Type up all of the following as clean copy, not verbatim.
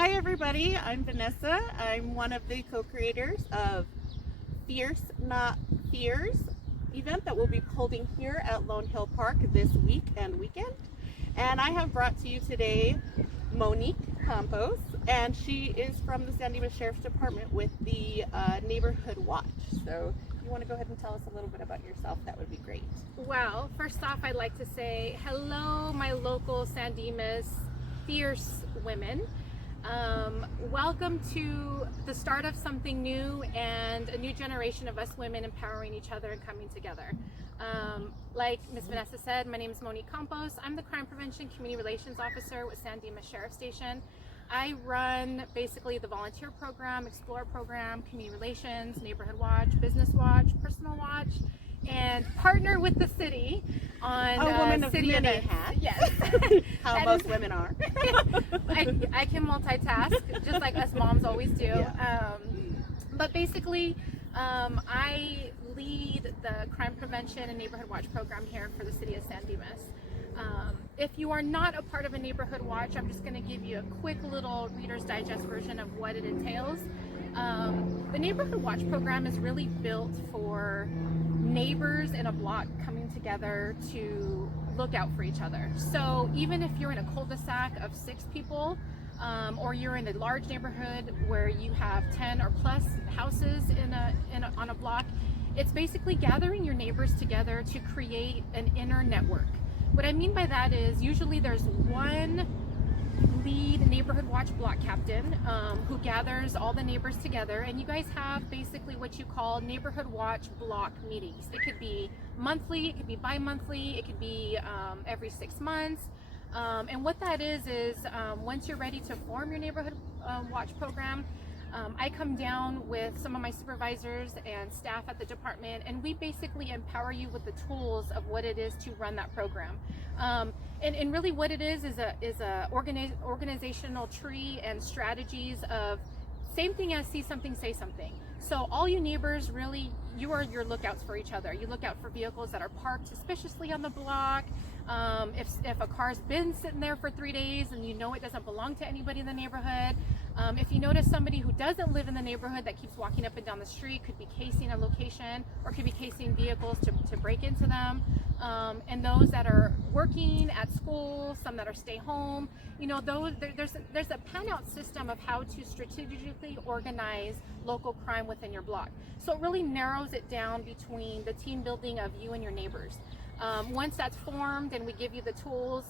Hi everybody, I'm Vanessa. I'm one of the co-creators of Fierce Not Fears event that we'll be holding here at Lone Hill Park this week and weekend. And I have brought to you today Monique Campos, and she is from the San Dimas Sheriff's Department with the Neighborhood Watch. So if you want to go ahead and tell us a little bit about yourself, that would be great. Well, first off, I'd like to say hello, my local San Dimas fierce women. Welcome to the start of something new and a new generation of us women empowering each other and coming together. Like Ms. Vanessa said, my name is Monique Campos. I'm the Crime Prevention Community Relations Officer with San Dimas Sheriff Station. I run basically the volunteer program, Explore program, community relations, neighborhood watch, business watch, personal watch, and partner with the city on A woman of city many events. hats. Yes. How most women are. I can multitask, just like us moms always do. Yeah. But basically, I lead the Crime Prevention and Neighborhood Watch program here for the city of San Dimas. If you are not a part of a Neighborhood Watch, I'm just going to give you a quick little Reader's Digest version of what it entails. The Neighborhood Watch program is really built for neighbors in a block coming together to look out for each other. So even if you're in a cul-de-sac of 6 people, or you're in a large neighborhood where you have 10 or plus houses on a block, it's basically gathering your neighbors together to create an inner network. What I mean by that is usually there's one lead neighborhood watch block captain who gathers all the neighbors together, and you guys have basically what you call neighborhood watch block meetings. It could be monthly, it could be bi-monthly, it could be every 6 months. And what that is once you're ready to form your neighborhood watch program, I come down with some of my supervisors and staff at the department, and we basically empower you with the tools of what it is to run that program. And really what it is a organizational tree and strategies of same thing as see something, say something. So all you neighbors, really, you are your lookouts for each other. You look out for vehicles that are parked suspiciously on the block. If a car's been sitting there for 3 days and you know it doesn't belong to anybody in the neighborhood. If you notice somebody who doesn't live in the neighborhood that keeps walking up and down the street, could be casing a location or could be casing vehicles to break into them. And those that are working at school, some that are stay home, you know, there's a pan out system of how to strategically organize local crime within your block. So it really narrows it down between the team building of you and your neighbors. Once that's formed and we give you the tools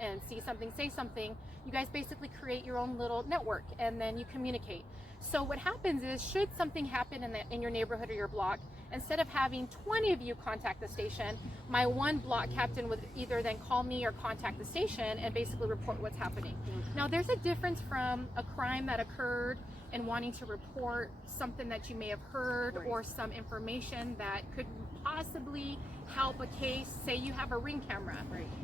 and see something, say something, you guys basically create your own little network and then you communicate. So what happens is, should something happen in your neighborhood or your block, instead of having 20 of you contact the station, my one block captain would either then call me or contact the station and basically report what's happening. Now there's a difference from a crime that occurred and wanting to report something that you may have heard or some information that could possibly help a case. Say you have a Ring camera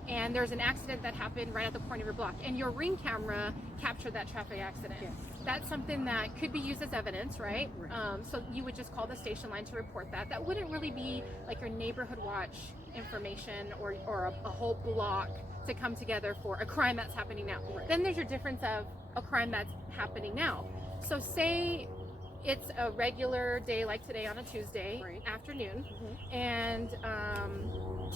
and there's an accident that happened right at the corner of your block and your Ring camera captured that traffic accident. Yes. That's something that could be used as evidence, right? So you would just call the station line to report that. That wouldn't really be like your neighborhood watch information or a whole block to come together for a crime that's happening now. Then there's your difference of a crime that's happening now. So say it's a regular day like today on a Tuesday afternoon, and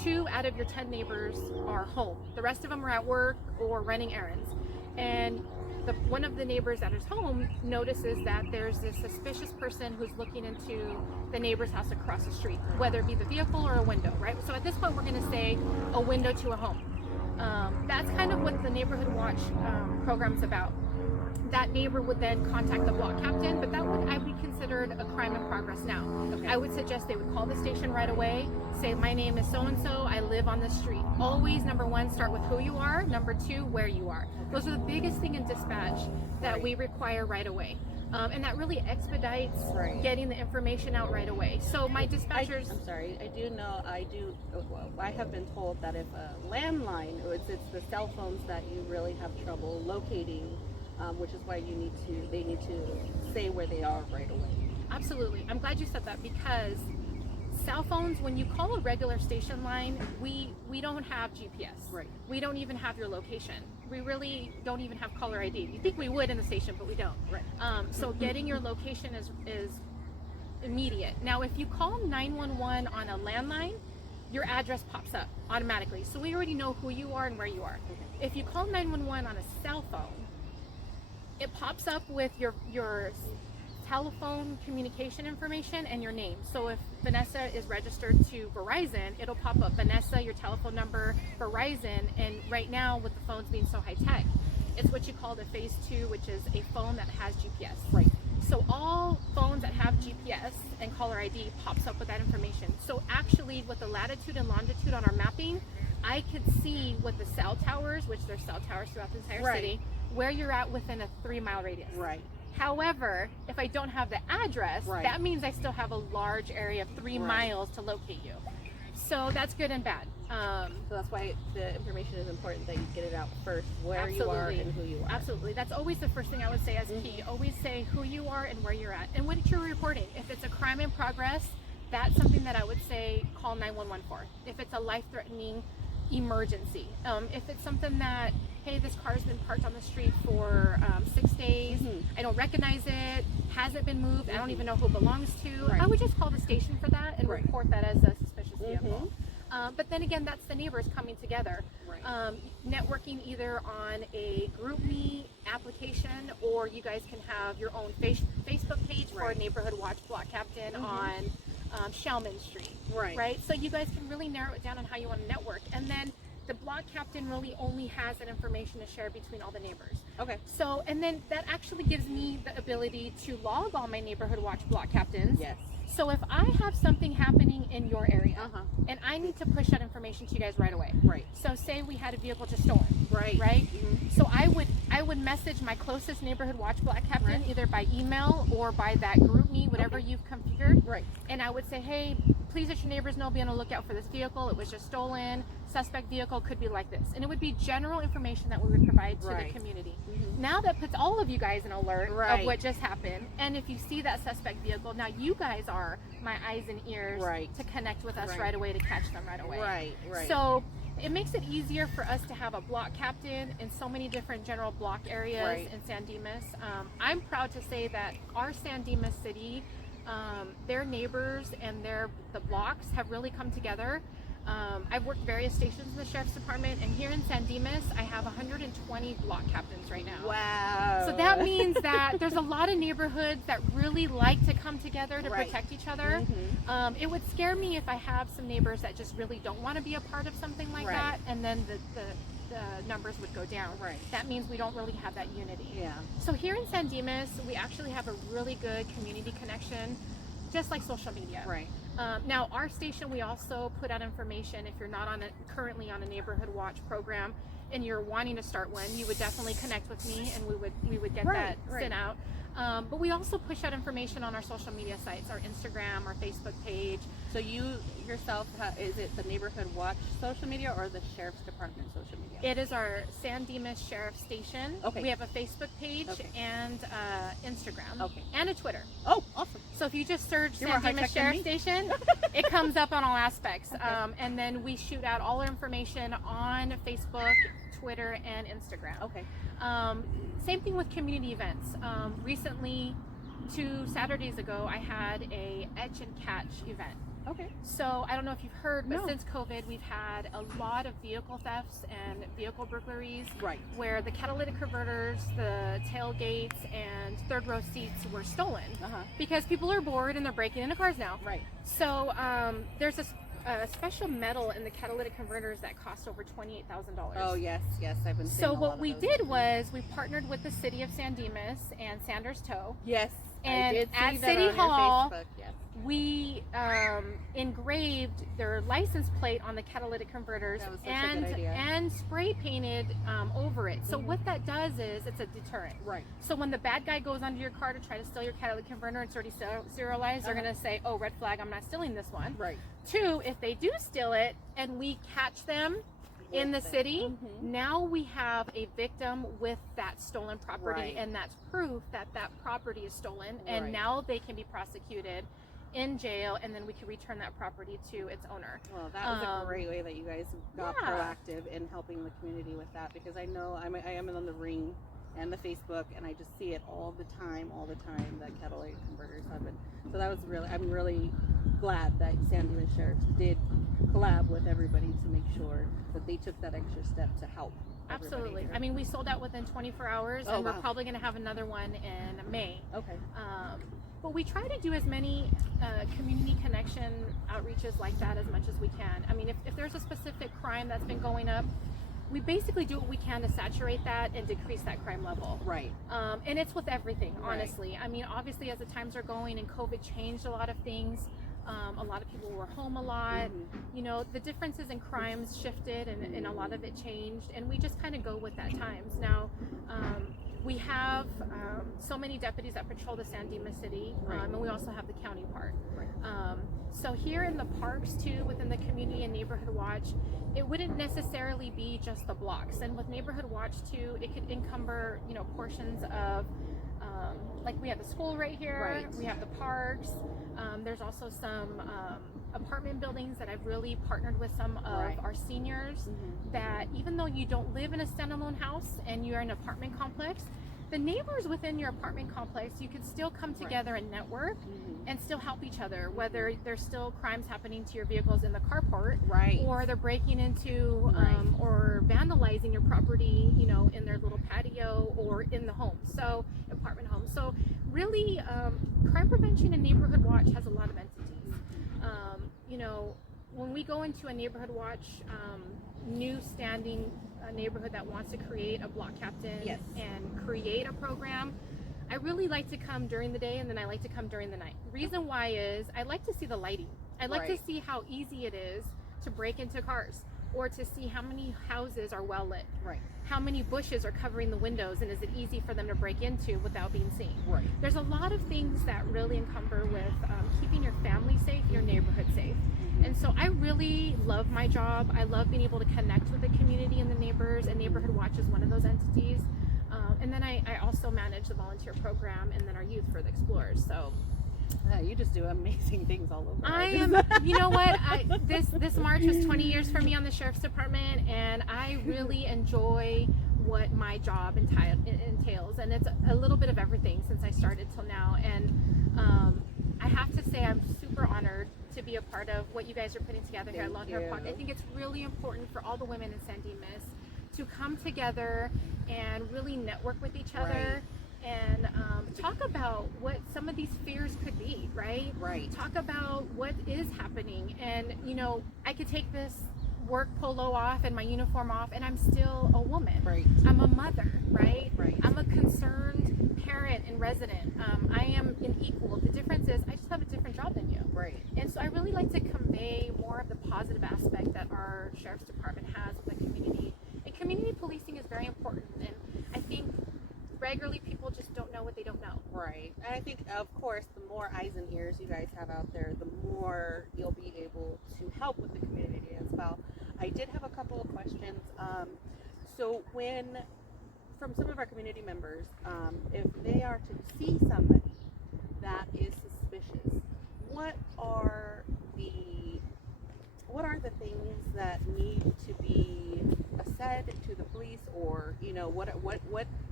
2 out of your 10 neighbors are home. The rest of them are at work or running errands. And one of the neighbors that is home notices that there's this suspicious person who's looking into the neighbor's house across the street, whether it be the vehicle or a window, right? So at this point, we're going to say a window to a home. That's kind of what the Neighborhood Watch program is about. That neighbor would then contact the block captain, but that would be considered a crime in progress now. Okay. I would suggest they would call the station right away, say, my name is so-and-so, I live on this street. Always, number 1, start with who you are, number 2, where you are. Those are the biggest thing in dispatch that we require right away. And that really expedites getting the information out right away. So my dispatchers... I'm sorry, I have been told that if a landline, it's the cell phones that you really have trouble locating, which is why they need to say where they are right away. Absolutely. I'm glad you said that, because cell phones, when you call a regular station line, we don't have GPS. We don't even have your location. we really don't even have caller ID. You think we would in the station, but we don't. Right. So getting your location is immediate. Now, if you call 911 on a landline, your address pops up automatically. So we already know who you are and where you are. Okay. If you call 911 on a cell phone, it pops up with your telephone communication information and your name. So if Vanessa is registered to Verizon, it'll pop up Vanessa, your telephone number, Verizon, and right now with the phones being so high tech, it's what you call the phase 2, which is a phone that has GPS. Right. So all phones that have GPS and caller ID pops up with that information. So actually with the latitude and longitude on our mapping, I could see with the cell towers, which there's cell towers throughout the entire Right. city, where you're at within a 3-mile radius. Right. However, if I don't have the address, Right. that means I still have a large area of 3 Right. miles to locate you. So that's good and bad. So that's why the information is important, that you get it out first, where you are Absolutely. and who you are. Absolutely. That's always the first thing I would say as key. Always say who you are and where you're at and what you're reporting. If it's a crime in progress, that's something that I would say call 911 for. If it's a life-threatening emergency. If it's something that, hey, this car's been parked on the street for 6 days, I don't recognize it, hasn't been moved, I don't even know who it belongs to, Right. I would just call the station for that and Right. report that as a suspicious vehicle. But then again, that's the neighbors coming together. Right. Networking either on a GroupMe application, or you guys can have your own Facebook page for Right. a Neighborhood Watch Block Captain on Shellman Street. Right. Right? So you guys can really narrow it down on how you want to network. And then the block captain really only has that information to share between all the neighbors. Okay. So, and then that actually gives me the ability to log all my Neighborhood Watch block captains. Yes. So if I have something happening in your area, Uh-huh. and I need to push that information to you guys right away. Right. So say we had a vehicle just stolen. Right. Right? So I would message my closest Neighborhood Watch block captain Right. either by email or by that GroupMe, whatever you've configured. Right. And I would say, hey, please let your neighbors know, be on the lookout for this vehicle. It was just stolen. Suspect vehicle could be like this. And it would be general information that we would provide to Right. the community. Now that puts all of you guys in alert Right. of what just happened. And if you see that suspect vehicle, now you guys are my eyes and ears Right. to connect with us Right. right away to catch them right away. Right. Right. So it makes it easier for us to have a block captain in so many different general block areas Right. in San Dimas. I'm proud to say that our San Dimas city, their neighbors and the blocks have really come together. I've worked various stations in the Sheriff's Department, and here in San Dimas, I have 120 block captains right now. Wow. So that means that there's a lot of neighborhoods that really like to come together to Right. protect each other. It would scare me if I have some neighbors that just really don't want to be a part of something like Right. that, and then the numbers would go down. Right. That means we don't really have that unity. Yeah. So here in San Dimas, we actually have a really good community connection, just like social media. Right. Now, our station, we also put out information. If you're not currently on a Neighborhood Watch program and you're wanting to start one, you would definitely connect with me, and we would get Right, that right. sent out. But we also push out information on our social media sites, our Instagram, our Facebook page. So you yourself, is it the Neighborhood Watch social media or the Sheriff's Department social media? It is our San Dimas Sheriff Station. Okay. We have a Facebook page Okay. and Instagram. Okay. And a Twitter. Oh, awesome. So if you just search You're San more Dimas high-tech than Sheriff me. Station, it comes up on all aspects. Okay. And then we shoot out all our information on Facebook, Twitter, and Instagram. Okay. Same thing with community events. Recently, 2 Saturdays ago, I had a Etch and Catch event. Okay. So I don't know if you've heard, but No. since COVID, we've had a lot of vehicle thefts and vehicle burglaries. Right. Where the catalytic converters, the tailgates, and third row seats were stolen because people are bored and they're breaking into cars now. Right. So there's a special metal in the catalytic converters that cost over $28,000. Oh yes, I've been seeing So a lot what of we those. did was we partnered with the city of San Dimas and Sanders Tow. Yes. And I did see at that City on your Hall, Facebook, yes. We engraved their license plate on the catalytic converters That was such a good idea. and spray painted over it. So what that does is it's a deterrent. Right. So when the bad guy goes onto your car to try to steal your catalytic converter and it's already serialized, they're going to say, oh, red flag, I'm not stealing this one. Right. 2, if they do steal it and we catch them in the city, now we have a victim with that stolen property, Right. and that's proof that that property is stolen, and Right. now they can be prosecuted in jail, and then we can return that property to its owner. Well, that was a great way that you guys got proactive in helping the community with that, because I know I am on the Ring and the Facebook, and I just see it all the time that catalytic converters have been. So that was I'm really glad that San Dimas Sheriff's did collab with everybody to make sure that they took that extra step to help. Absolutely. I mean, we sold out within 24 hours, and we're probably going to have another one in May. Okay. But we try to do as many community connection outreaches like that as much as we can. I mean, if there's a specific crime that's been going up, we basically do what we can to saturate that and decrease that crime level. Right. And it's with everything, honestly. Right. I mean, obviously, as the times are going and COVID changed a lot of things, a lot of people were home a lot. Mm-hmm. You know, the differences in crimes shifted, and a lot of it changed, and we just kind of go with that times. Now, we have so many deputies that patrol the San Dimas City, and we also have the county part. Right. So here in the parks too, within the community and neighborhood watch, it wouldn't necessarily be just the blocks. And with neighborhood watch too, it could encumber, you know, portions of, like we have the school right here, we have the parks. There's also some apartment buildings that I've really partnered with some of our seniors, that even though you don't live in a standalone house and you're in an apartment complex, the neighbors within your apartment complex, you can still come together and network and still help each other, whether there's still crimes happening to your vehicles in the carport, or they're breaking into or vandalizing your property, you know, in their little patio or in the home, so apartment home. So really, crime prevention and neighborhood watch has a lot of entities. You know, when we go into a neighborhood watch, new standing neighborhood that wants to create a block captain and create a program, I really like to come during the day, and then I like to come during the night. The reason why is I like to see the lighting. I like to see how easy it is to break into cars, or to see how many houses are well lit, how many bushes are covering the windows, and is it easy for them to break into without being seen. There's a lot of things that really encumber with keeping your family safe, your neighborhood safe. And so I really love my job. I love being able to connect with the community and the neighbors, and Neighborhood Watch is one of those entities. And then I also manage the volunteer program, and then our youth for the Explorers. So you just do amazing things all over. I am, you know what, this March was 20 years for me on the Sheriff's Department, and I really enjoy what my job entails. And it's a little bit of everything since I started till now. And I have to say I'm super honored to be a part of what you guys are putting together here at Lone Hill Park. I think it's really important for all the women in San Dimas to come together and really network with each other and talk about what some of these fears could be, right? Talk about what is happening. And, you know, I could take this work polo off and my uniform off, and I'm still a woman. I'm a mother, right? I'm a concerned parent and resident. I am an equal. The difference is I just have a different job than you. And so I really like to convey more of the positive aspect that our Sheriff's Department has with the community. And community policing is very important. And I think regularly people just don't know what they don't know. And I think, of course, the more eyes and ears you guys have out there, the more you'll be able to help with the community as well. I did have a couple of questions. So from some of our community members, if they are to see somebody that is suspicious, what are the things that need to be said to the police, or, you know, what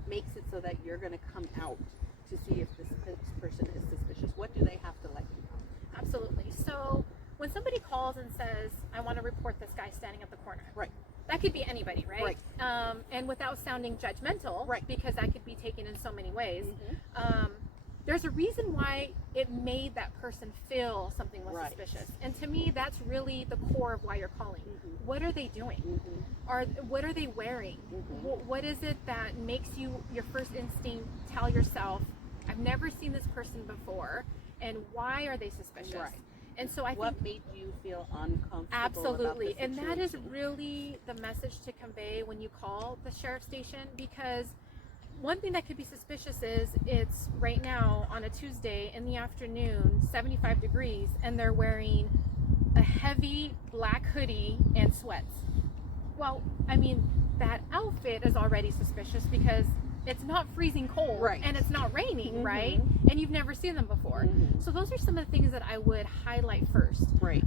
makes it so that you're going to come out to see if this person is suspicious? What do they have to let you know? Absolutely. So when somebody calls and says, I want to report this guy standing at the corner, that could be anybody, right? And without sounding judgmental, because that could be taken in so many ways, there's a reason why it made that person feel something was suspicious. And to me, that's really the core of why you're calling. What are they doing? What are they wearing? What is it that makes your first instinct tell yourself, I've never seen this person before, and why are they suspicious? And so I what think made you feel uncomfortable? Absolutely. And that is really the message to convey when you call the sheriff's station, because one thing that could be suspicious is it's right now on a Tuesday in the afternoon, 75 degrees, and they're wearing a heavy black hoodie and sweats. Well, I mean, that outfit is already suspicious because it's not freezing cold, right, and it's not raining, right? And you've never seen them before. So those are some of the things that I would highlight first. Right.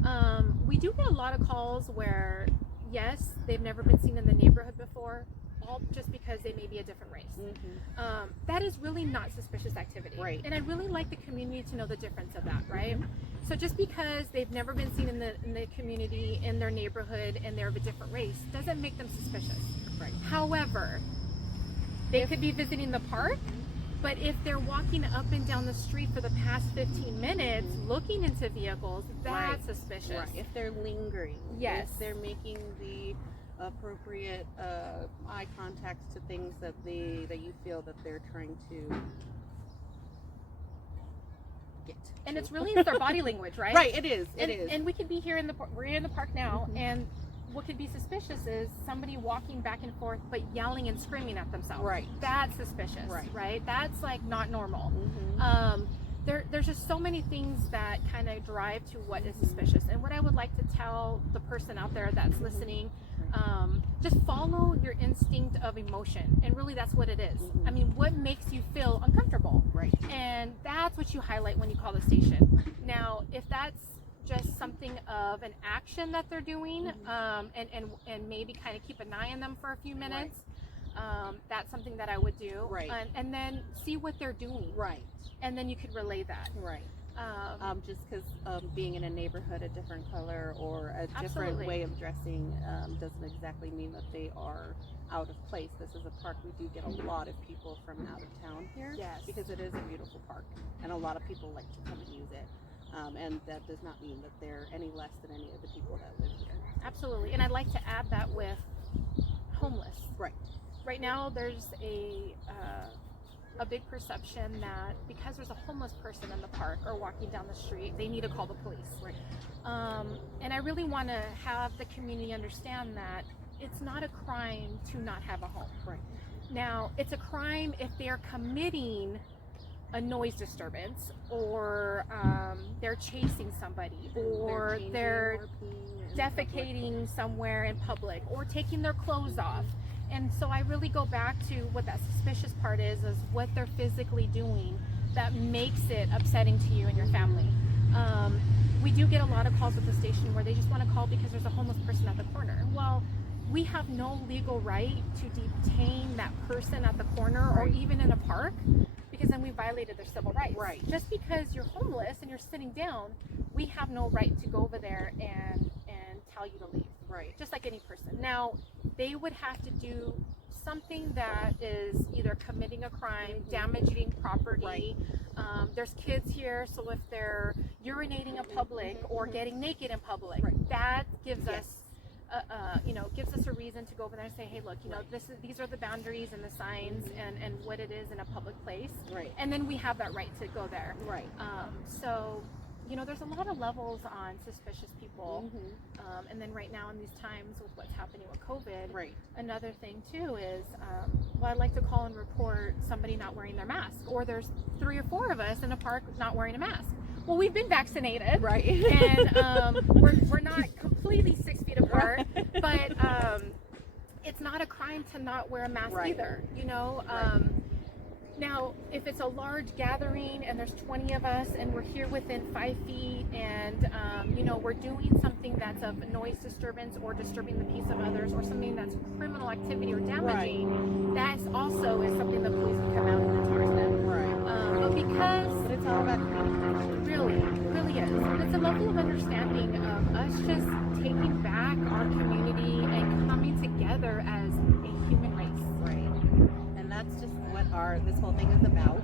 We do get a lot of calls where, yes, they've never been seen in the neighborhood before, all just because they may be a different race. That is really not suspicious activity. Right. And I'd really like the community to know the difference of that, right? So just because they've never been seen in the community, in their neighborhood, and they're of a different race, doesn't make them suspicious. Right. However, they could be visiting the park, but if they're walking up and down the street for the past 15 minutes looking into vehicles, that's suspicious. Right. If they're lingering, yes, if they're making the appropriate eye contact to things that you feel that they're trying to get. And it's really their body language, right? Right. It is. It is. And we could be here we're in the park now, and what could be suspicious is somebody walking back and forth but yelling and screaming at themselves. Right. That's suspicious. Right. That's like not normal. There's just so many things that kind of drive to what is suspicious. And what I would like to tell the person out there that's listening, just follow your instinct of emotion. And really that's what it is. I mean, what makes you feel uncomfortable? Right. And that's what you highlight when you call the station. Now, if that's just something of an action that they're doing, and maybe kind of keep an eye on them for a few minutes, that's something that I would do. Right. And then see what they're doing. Right. And then you could relay that. Right. Just because being in a neighborhood a different color or a different way of dressing doesn't exactly mean that they are out of place. This is a park. We do get a lot of people from out of town here, because it is a beautiful park, and a lot of people like to come and use it. And that does not mean that they're any less than any of the people that live here. Absolutely. And I'd like to add that with homeless. Right. Right now, there's a big perception that because there's a homeless person in the park or walking down the street, they need to call the police. Right. And I really want to have the community understand that it's not a crime to not have a home. Right. Now, it's a crime if they're committing a noise disturbance, or they're chasing somebody, or they're defecating somewhere in public, or taking their clothes off. And so I really go back to what that suspicious part is what they're physically doing that makes it upsetting to you and your family. We do get a lot of calls at the station where they just want to call because there's a homeless person at the corner. Well, we have no legal right to detain that person at the corner or even in a park, because then we violated their civil rights. Right. Just because you're homeless and you're sitting down, we have no right to go over there and tell you to leave. Right. Just like any person. Now, they would have to do something that is either committing a crime, damaging property. There's kids here, so if they're urinating in public or getting naked in public, that gives us gives us a reason to go over there and say, hey, look, these are the boundaries and the signs and what it is in a public place. Right. And then we have that right to go there. Right. So, there's a lot of levels on suspicious people. And then right now in these times with what's happening with COVID, another thing too is, I'd like to call and report somebody not wearing their mask, or there's 3 or 4 of us in a park not wearing a mask. Well, we've been vaccinated, right? And we're not completely 6 feet apart, but it's not a crime to not wear a mask either. Now, if it's a large gathering and there's 20 of us and we're here within 5 feet and, we're doing something that's of noise disturbance or disturbing the peace of others or something that's criminal activity or damaging, that also is something the police can come out and enforce them. Right. But because it's all about communication. Really is. And it's a level of understanding of us just taking back our community and coming together as a human race. Right. And that's just what this whole thing is about.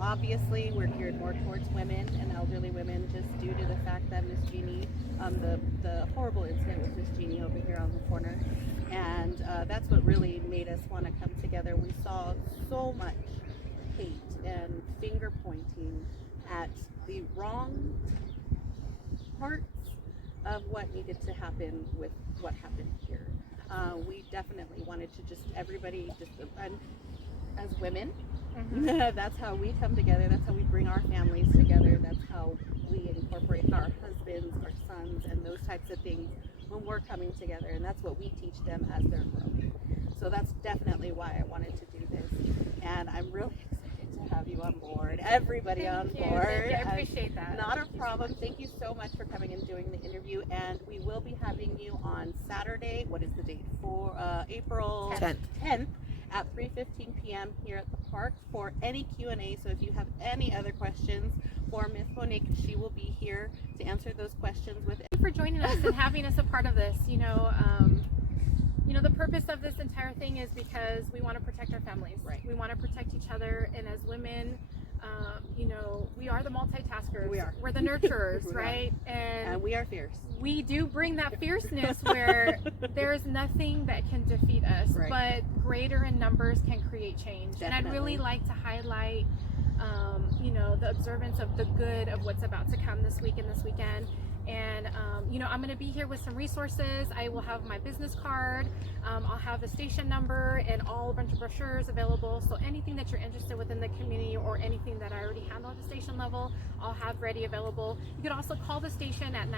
Obviously, we're geared more towards women and elderly women, just due to the fact that Miss Jeannie, the horrible incident with Miss Jeannie over here on the corner, and that's what really made us want to come together. We saw so much hate and finger pointing at the wrong parts of what needed to happen with what happened here. We definitely wanted to everybody as women, that's how we come together, that's how we bring our families together, that's how we incorporate our husbands, our sons, and those types of things when we're coming together, and that's what we teach them as they're growing. So that's definitely why I wanted to do this, and I'm really excited to have you on board. Everybody on board. Thank you. I appreciate that. Not a problem. Thank you so much for coming and doing the interview, and we will be having you on Saturday. What is the date for April 10th at 3:15 p.m. here at the park for any Q&A. So if you have any other questions for Miss Monique, she will be here to answer those questions with. Thank you for joining us and having us a part of this. The purpose of this entire thing is because we want to protect our families. Right. We want to protect each other, and as women, we are the multitaskers. We are. We're the nurturers, We are. right? And we are fierce. We do bring that fierceness where there's nothing that can defeat us, Right. but greater in numbers can create change. And I'd Definitely. really like to highlight, the observance of the good of what's about to come this week and this weekend. And, I'm going to be here with some resources. I will have my business card. I'll have the station number and a bunch of brochures available. So anything that you're interested within the community or anything that I already handle at the station level, I'll have ready available. You could also call the station at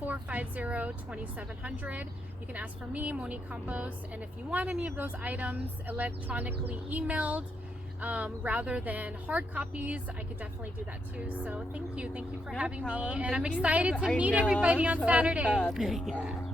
909-450-2700. You can ask for me, Monique Campos. And if you want any of those items electronically emailed, rather than hard copies, I could definitely do that too. So thank you for No having problem. me, and Thank I'm you so excited much. to I meet know, everybody on so Saturday. fun. Yeah.